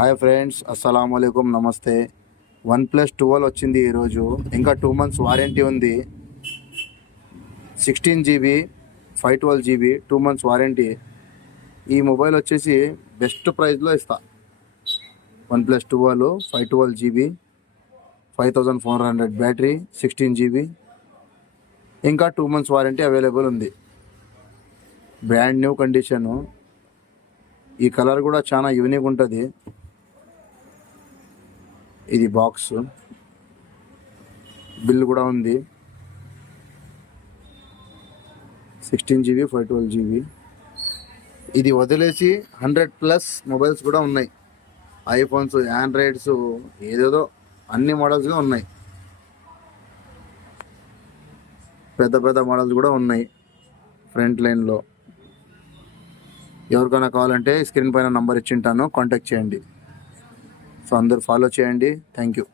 Hi friends, అస్సలం అయికం, నమస్తే. OnePlus 12 వచ్చింది ఈరోజు. ఇంకా 2 months వారంటీ ఉంది. 16 GB 512 GB 2 months వారంటీ. ఈ మొబైల్ వచ్చేసి బెస్ట్ ప్రైస్లో ఇస్తా. OnePlus 12 512 GB 5400 బ్యాటరీ 16 GB ఇంకా 2 months వారంటీ అవైలబుల్ ఉంది. Brand new condition. ఈ కలర్ కూడా చాలా యూనిక్ ఉంటుంది. ఇది బాక్స్, బిల్ కూడా ఉంది. 16 GB 512 GB. ఇది వదిలేసి 100+ మొబైల్స్ కూడా ఉన్నాయి. ఐఫోన్స్, ఆండ్రాయిడ్స్, ఏదేదో అన్ని మోడల్స్గా ఉన్నాయి. పెద్ద పెద్ద మోడల్స్ కూడా ఉన్నాయి ఫ్రంట్ లైన్లో. ఎవరికైనా కావాలంటే స్క్రీన్ పైన నంబర్ ఇచ్చింటాను, కాంటాక్ట్ చేయండి. సో అందరూ ఫాలో చేయండి. Thank you.